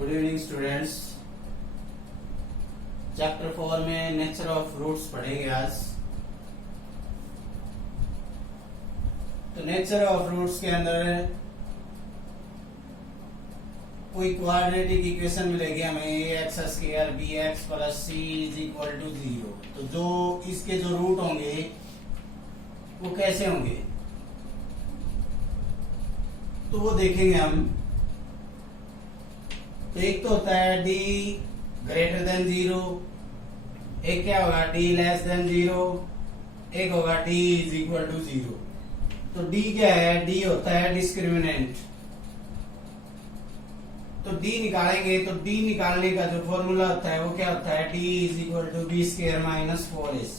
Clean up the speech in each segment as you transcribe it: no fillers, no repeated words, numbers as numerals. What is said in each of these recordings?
Good evening students. Chapter 4 में nature of roots पढ़ेंगे आज। तो नेचर ऑफ रूट्स के अंदर कोई क्वाड्रेटिक इक्वेशन मिलेगी हमें ax square bx plus c is equal to 0। तो जो इसके जो रूट होंगे वो कैसे होंगे तो वो देखेंगे हम। तो एक तो होता है d ग्रेटर देन 0, एक क्या होगा d लेस देन 0, एक होगा d इज इक्वल टू 0। तो d क्या है? d होता है डिस्क्रिमिनेंट। तो d निकालेंगे तो d निकालने का जो फॉर्मूला होता है वो क्या होता है? d is equal to B square minus 4ac।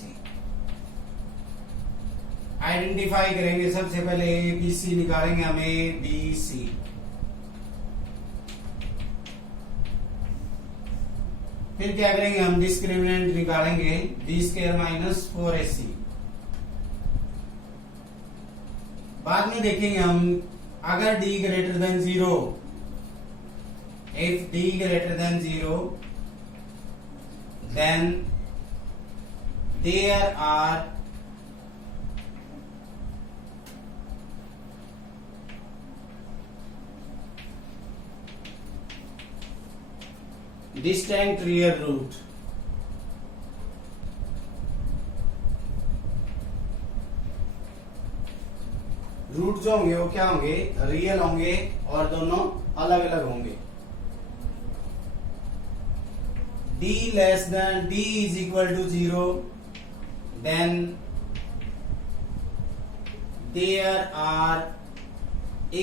Identify करेंगे सबसे पहले ए बी सी निकालेंगे हमें बी सी। फिर क्या करेंगे हम? डिस्क्रिमिनेंट निकालेंगे बी स्क्वायर माइनस 4ac। बाद में देखेंगे हम अगर d greater than 0, if d greater than 0 then there are distinct real root। Root जो होंगे वो क्या होंगे? रियल होंगे और दोनों अलग अलग होंगे। d less than d is equal to 0 then there are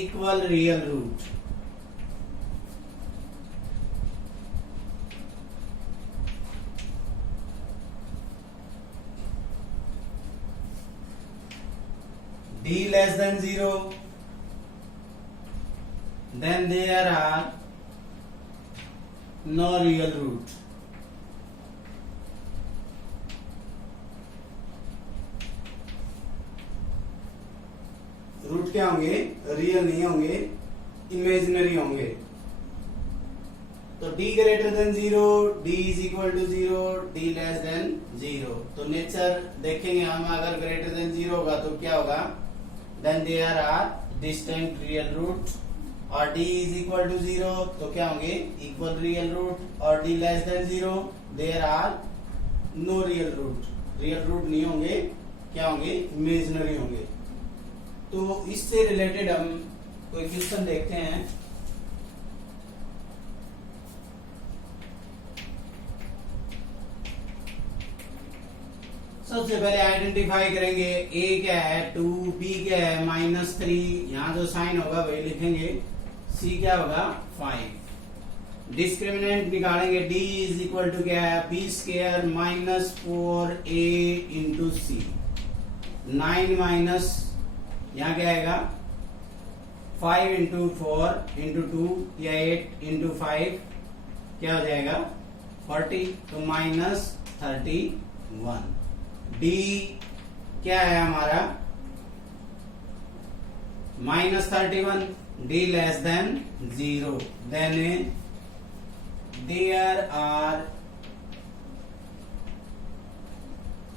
equal real root। d less than 0 then there are no real root। Root क्या होंगे? रियल नहीं होंगे, इमेजिनरी होंगे। तो d greater than 0, d is equal to 0, d less than 0। तो nature देखेंगे हम, अगर ग्रेटर देन 0 होगा तो क्या होगा? Then there are distinct real root. और d इज इक्वल टू 0 तो क्या होंगे? Equal real root. और d less than 0 there are no real root. Real root नहीं होंगे, क्या होंगे? इमेजिनरी होंगे। तो इससे रिलेटेड हम कोई क्वेश्चन देखते हैं। सबसे पहले आइडेंटिफाई करेंगे a क्या है 2, b क्या है -3, यहाँ जो साइन होगा वही लिखेंगे, c क्या होगा 5। डिस्क्रिमिनेंट निकालेंगे d इज इक्वल टू क्या है? b square minus 4a into c। 9 minus यहाँ क्या आएगा? 5 इंटू 4 इंटू 2 या 8 इंटू 5 क्या हो जाएगा? 40। तो -31। d क्या है हमारा? -31। d less than 0 then there are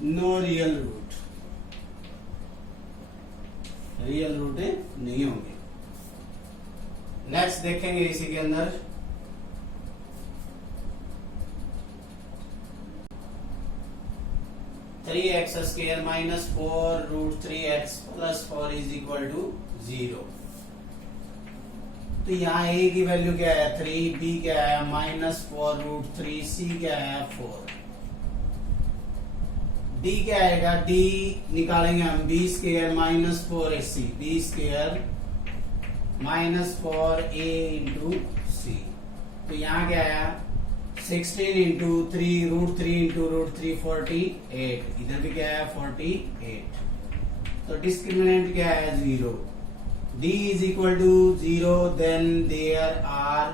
no real root. Real root नहीं होंगे। नेक्स्ट देखेंगे इसी के अंदर। Three x square minus 4 root 3x plus 4 is equal to 0। तो यहाँ a की वैल्यू क्या है? 3, b क्या है? -4 रूट 3, c क्या है? 4। d क्या आएगा? d निकालेंगे हम b square minus 4ac। b square minus 4a into c। तो यहाँ क्या आया? 16 इंटू 3 रूट 3 इंटू रूट 3 48। इधर भी क्या है? 48। तो डिस्क्रिमिनेंट क्या है? 0। d is equal to 0 then there are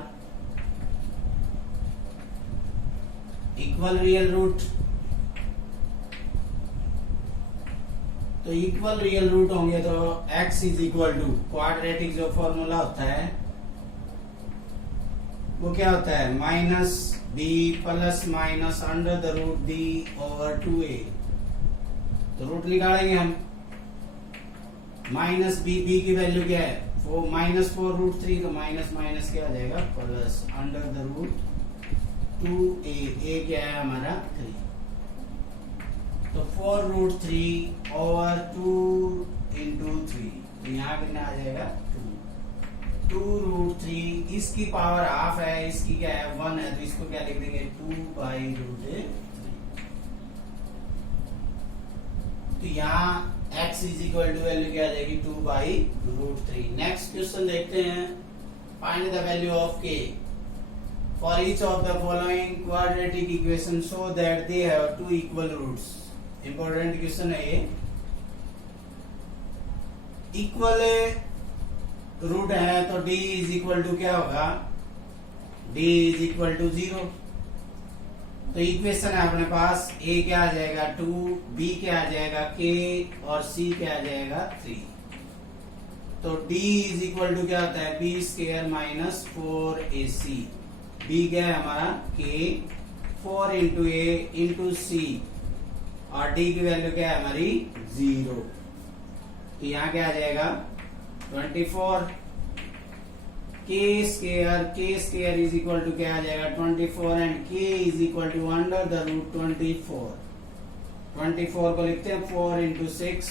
equal real root. तो इक्वल रियल रूट होंगे तो x is equal to quadratic जो फॉर्मूला होता है वो क्या होता है minus b plus minus under the root d over 2a। तो रूट निकालेंगे हम, माइनस बी, बी की वैल्यू क्या है वो माइनस 4√3, तो माइनस माइनस क्या आ जाएगा plus under the root 2a, a क्या है हमारा 3, तो 4√3 ओवर 2 into 3, तो यहाँ कितना आ जाएगा 2√3, इसकी पावर हाफ है, इसकी क्या है 1 है, तो इसको क्या लिख देंगे 2/√3। तो यहाँ x is equal to value क्या आ जाएगी 2/√3। नेक्स्ट क्वेश्चन देखते हैं, find the value of k for each of the following quadratic equation so that they have two equal roots. Important question है ये। इक्वल रूट है तो d इज इक्वल टू क्या होगा, d इज इक्वल टू 0। तो equation है अपने पास, a क्या आ जाएगा 2, b क्या आ जाएगा k और c क्या आ जाएगा 3। तो d इज इक्वल टू क्या होता है b square minus 4ac। b क्या है हमारा k, 4 into a into c, और d की वैल्यू क्या है हमारी 0। तो यहाँ क्या आ जाएगा 24, k square is equal to क्या आ जाएगा 24, and k is equal to under the root 24। 24 को लिखते हैं 4 इंटू 6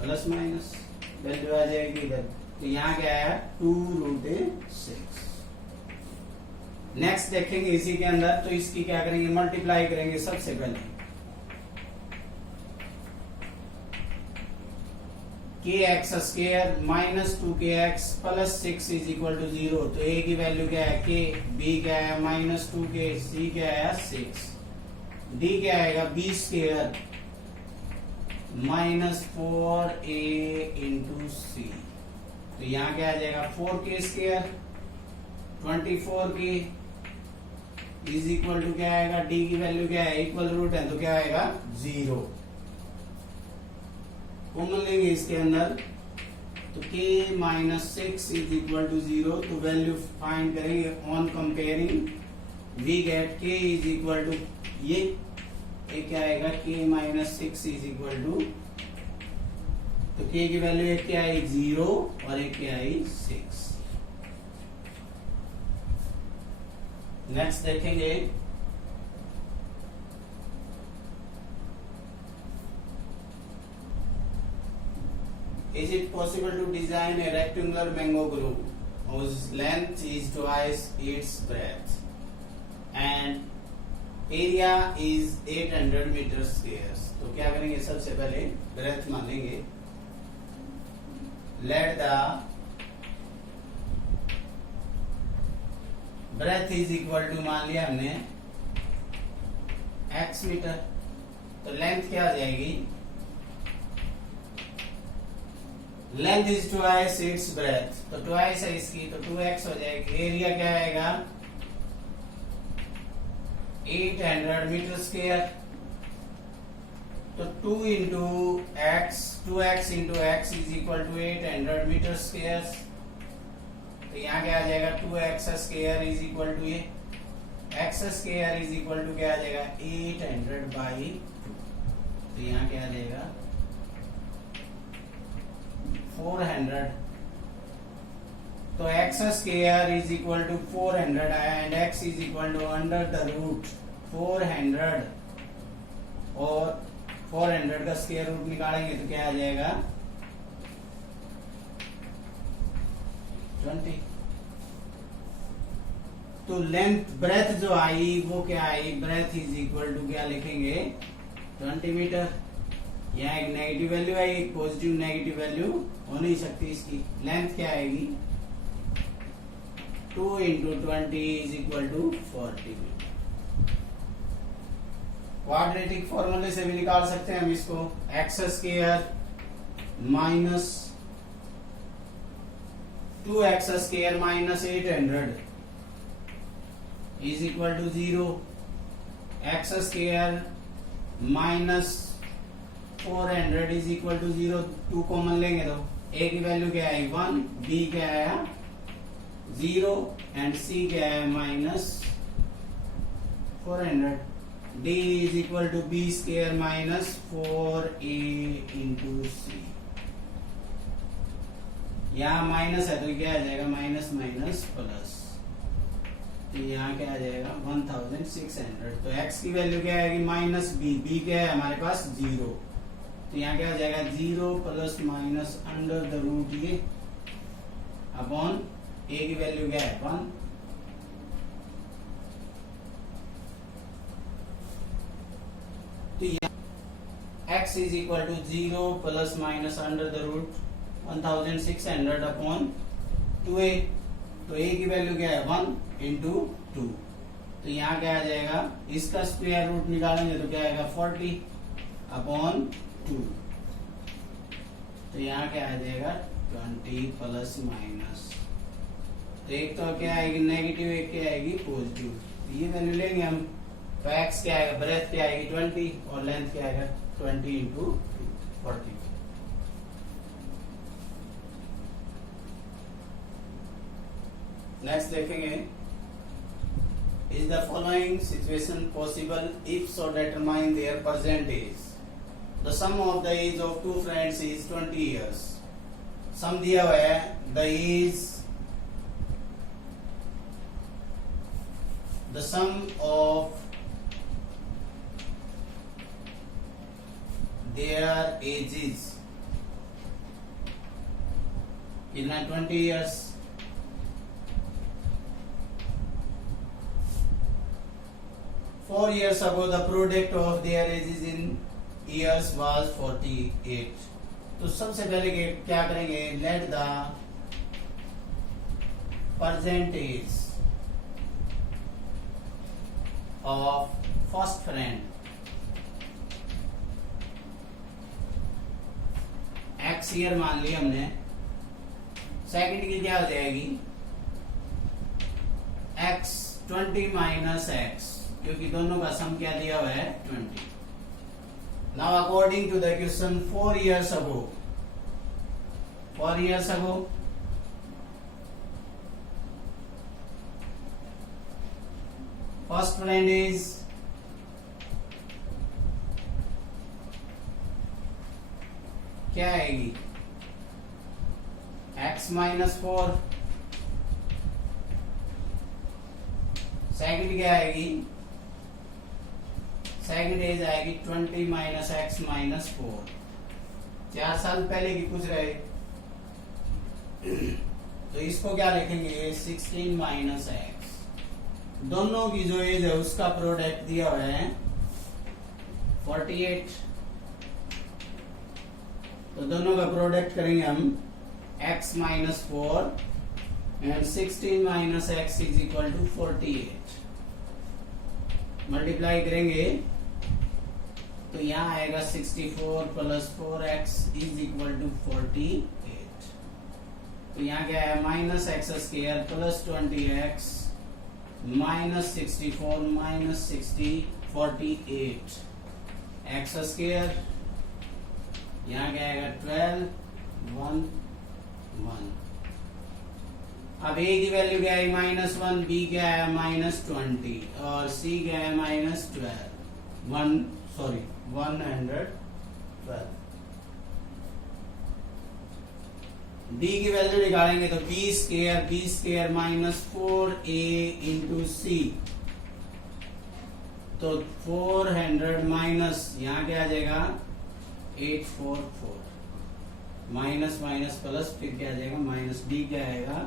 प्लस माइनस वैल्यू आ जाएगी इधर, तो यहाँ क्या है 2√6। नेक्स्ट देखेंगे इसी के अंदर, तो इसकी क्या करेंगे मल्टीप्लाई करेंगे सबसे पहले kx square minus 2kx plus 6 is equal to 0। तो a की वैल्यू क्या है k, b क्या है माइनस 2k, c क्या है 6, d क्या आएगा b square minus 4a into c। तो यहाँ क्या आ जाएगा 4k square 24k is equal to क्या आएगा, d की वैल्यू क्या है इक्वल रूट है तो क्या आएगा 0। कॉमन लेंगे इसके अंदर, तो k minus 6 is equal to 0। तो वैल्यू फाइंड करेंगे on comparing, we get k is equal to ये क्या आएगा k minus 6 is equal to, तो k की वैल्यू एक क्या आई 0 और एक क्या आई 6। नेक्स्ट देखेंगे, is it possible to design a rectangular mango grove whose length is twice its breadth and area is 800 meter squares? तो क्या करेंगे सबसे पहले ब्रेथ मान लेंगे, let the breadth is equal to मान लिया हमने x मीटर, तो लेंथ क्या आ जाएगी, length is twice its breath, तो ट्वाइस है इसकी तो 2x हो जाएगी। एरिया क्या आएगा 800 मीटर स्क्वायर, तो 2 into x, 2x into x is equal to 800 metre square. तो यहाँ क्या आ जाएगा 2x square is equal to ये x square is equal to क्या आ जाएगा 800/2। तो यहाँ क्या आ जाएगा 400। तो x square is equal to 400 आया and x is equal to under the root 400, और 400 का स्क्वायर रूट निकालेंगे तो क्या आ जाएगा 20। तो लेंथ ब्रेथ जो आई वो क्या आई, ब्रेथ इज इक्वल टू क्या लिखेंगे 20 मीटर। यहाँ एक नेगेटिव वैल्यू है, एक पॉजिटिव नेगेटिव वैल्यू हो नहीं सकती इसकी। लेंथ क्या आएगी 2 into 20 is equal to 40 metre. Quadratic फॉर्मूले से भी निकाल सकते हैं हम इसको, x square minus 2x square minus 800 is equal to 0, x square minus 400 is equal to 0। 2 common लेंगे तो a की वैल्यू क्या है 1, b क्या आया 0 एंड सी क्या है -400। D is equal to B square minus 4a into C. यहाँ माइनस है तो क्या आ जाएगा, माइनस माइनस प्लस, तो यहाँ क्या आ जाएगा 1600। तो x की वैल्यू क्या आएगी माइनस b क्या है हमारे पास 0, तो यहाँ क्या आ जाएगा 0 plus minus under the root ये अपॉन a की वैल्यू क्या है 1। तो यहाँ x is equal to 0 plus minus under the root 1600 upon 2a। तो a की वैल्यू क्या है 1 इंटू 2, तो यहाँ क्या आ जाएगा, इसका स्क्वायर रूट निकालेंगे तो क्या आएगा 40 अपॉन 2, तो यहाँ क्या आ जाएगा 20 प्लस माइनस, तो एक तो क्या आएगी नेगेटिव, एक क्या आएगी पॉजिटिव, ये वैल्यू लेंगे हम। तो x क्या आएगा, ब्रेथ क्या आएगी 20 और लेंथ क्या आएगा 20 इंटू 40। नेक्स्ट देखेंगे, is the following situation possible if so determine their present age. The sum of the age of two friends is 20 years। Sum दिया हुआ है, the sum of their ages कितना 20 years। Four years ago, the product of their ages in years was 48। तो सबसे पहले क्या करेंगे, let the percentage of first friend x year मान लिया हमने, सेकंड की क्या हो जाएगी x 20 माइनस x, क्योंकि दोनों का सम क्या दिया हुआ है 20। Now according to the question 4 years ago, 4 years ago first friend is क्या आएगी x माइनस 4, सेकंड क्या आएगी, सेकंड एज आएगी 20 माइनस एक्स माइनस 4। 4 साल पहले की पूछ रहे, तो इसको क्या लिखेंगे 16 माइनस एक्स। दोनों की जो एज है उसका प्रोडक्ट दिया हुआ है 48, तो दोनों का प्रोडक्ट करेंगे हम x minus 4 and 16 minus x is equal to 48। Multiply करेंगे तो यहाँ आएगा 64 plus 4x is equal to 48। तो यहाँ क्या है minus x square plus 20x minus 64 minus 48 x square, यहाँ क्या आएगा 12 1 1। अब a की वैल्यू क्या है -1, b क्या है -20 और c क्या है -112। d की वैल्यू निकालेंगे तो b square minus 4a into C, तो 400 माइनस यहाँ क्या आ जाएगा 844, माइनस माइनस प्लस फिर क्या आ जाएगा माइनस, d क्या आएगा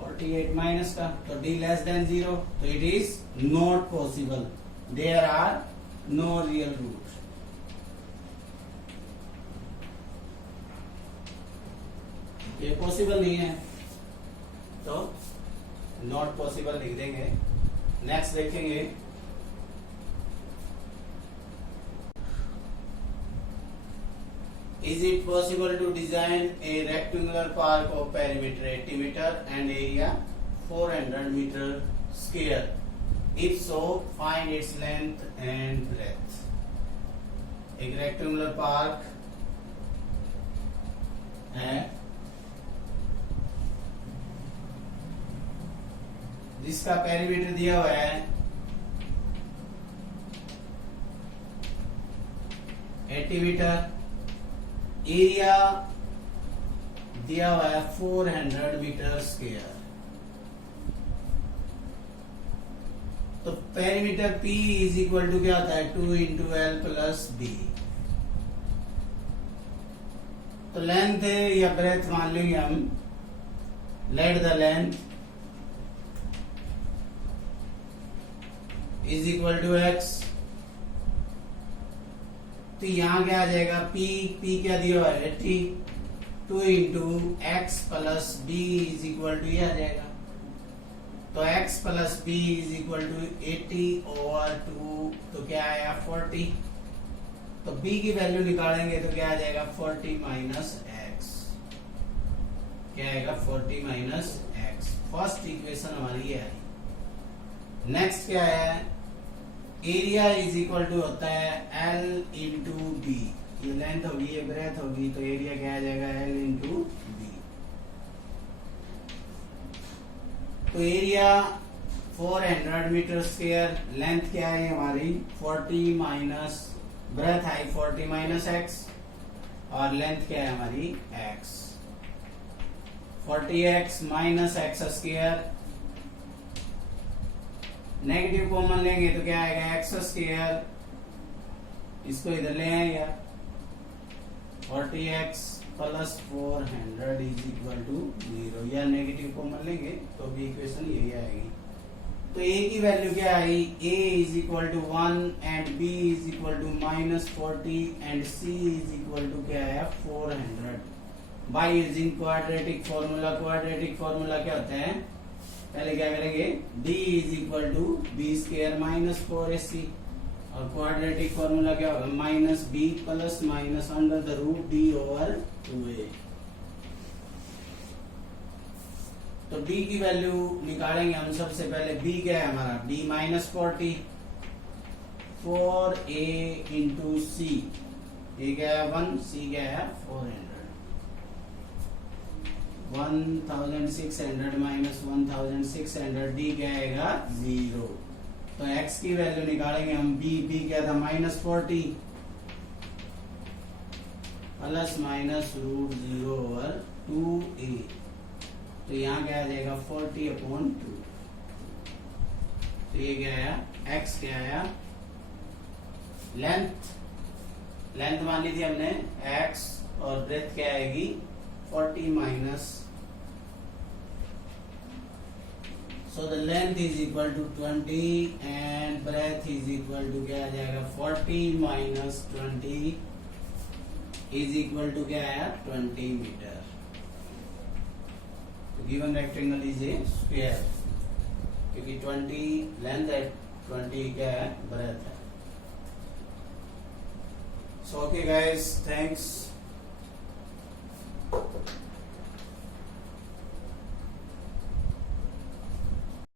48 माइनस का, तो d लेस देन 0, तो it is not possible, there are no real root. ये पॉसिबल नहीं है तो नॉट पॉसिबल लिख देंगे। नेक्स्ट देखेंगे, is it possible to design a rectangular park of perimeter 80 meter and area 400 meter square? If so, find its length and breadth। एक rectangular park है जिसका पेरीमीटर दिया हुआ है 80 मीटर, एरिया दिया हुआ है 400 मीटर स्क्वायर। तो perimeter P is equal to क्या होता है 2 इंटू एल प्लस बी। तो लेंथ या ब्रेथ मान लेंगे हम, let the length is equal to x. तो यहां क्या आ जाएगा P क्या दिया हुआ है 80, 2 into x plus b is equal to ये आ जाएगा। तो x plus b is equal to 80 over 2, तो क्या आया 40। तो b की वैल्यू निकालेंगे तो क्या आ जाएगा 40 माइनस एक्स, क्या आएगा 40 माइनस एक्स। फर्स्ट इक्वेशन हमारी ये आई। नेक्स्ट क्या है, एरिया इज इक्वल टू होता है L इंटू बी। ये लेंथ होगी, ये ब्रेथ होगी, तो एरिया क्या आ जाएगा L इंटू बी। तो एरिया 400 मीटर स्क्वायर, लेंथ क्या है हमारी 40 माइनस ब्रेथ आई 40 माइनस एक्स, और लेंथ क्या है हमारी x। 40x minus x square, negative common लेंगे तो क्या आएगा एक्स स्क्वायर, इसको इधर ले आएगा 40x plus 400 is equal to 0, या नेगेटिव कॉमन लेंगे तो भी इक्वेशन यही आएगी। तो a की वैल्यू क्या आई, a is equal to 1 and b is equal to minus 40 and c is equal to क्या है 400 by using quadratic formula. Quadratic formula क्या होता है, पहले क्या करेंगे d is equal to B square minus 4ac, और क्वाड्रेटिक फॉर्मूला क्या होगा minus b plus minus under the root d over 2a। तो b की वैल्यू निकालेंगे हम। सबसे पहले b क्या है हमारा, b minus 40, 4a into c, a क्या है 1, c क्या है 400, 1600 माइनस 1600, d क्या आएगा 0। तो x की वैल्यू निकालेंगे हम, b क्या था minus 40 plus minus root 0 over 2a, तो यहाँ क्या आ जाएगा 40/2। तो ये क्या आया, x क्या आया, लेंथ मान ली थी हमने x, और ब्रेथ क्या आएगी 40 minus, so the length is equal to 20 and breadth is equal to क्या आ जाएगा 40 माइनस 20 is equal to क्या आया 20 मीटर। तो given rectangle is a square, क्योंकि 20 लेंथ है, 20 क्या है ब्रेथ है। So okay guys, thanks.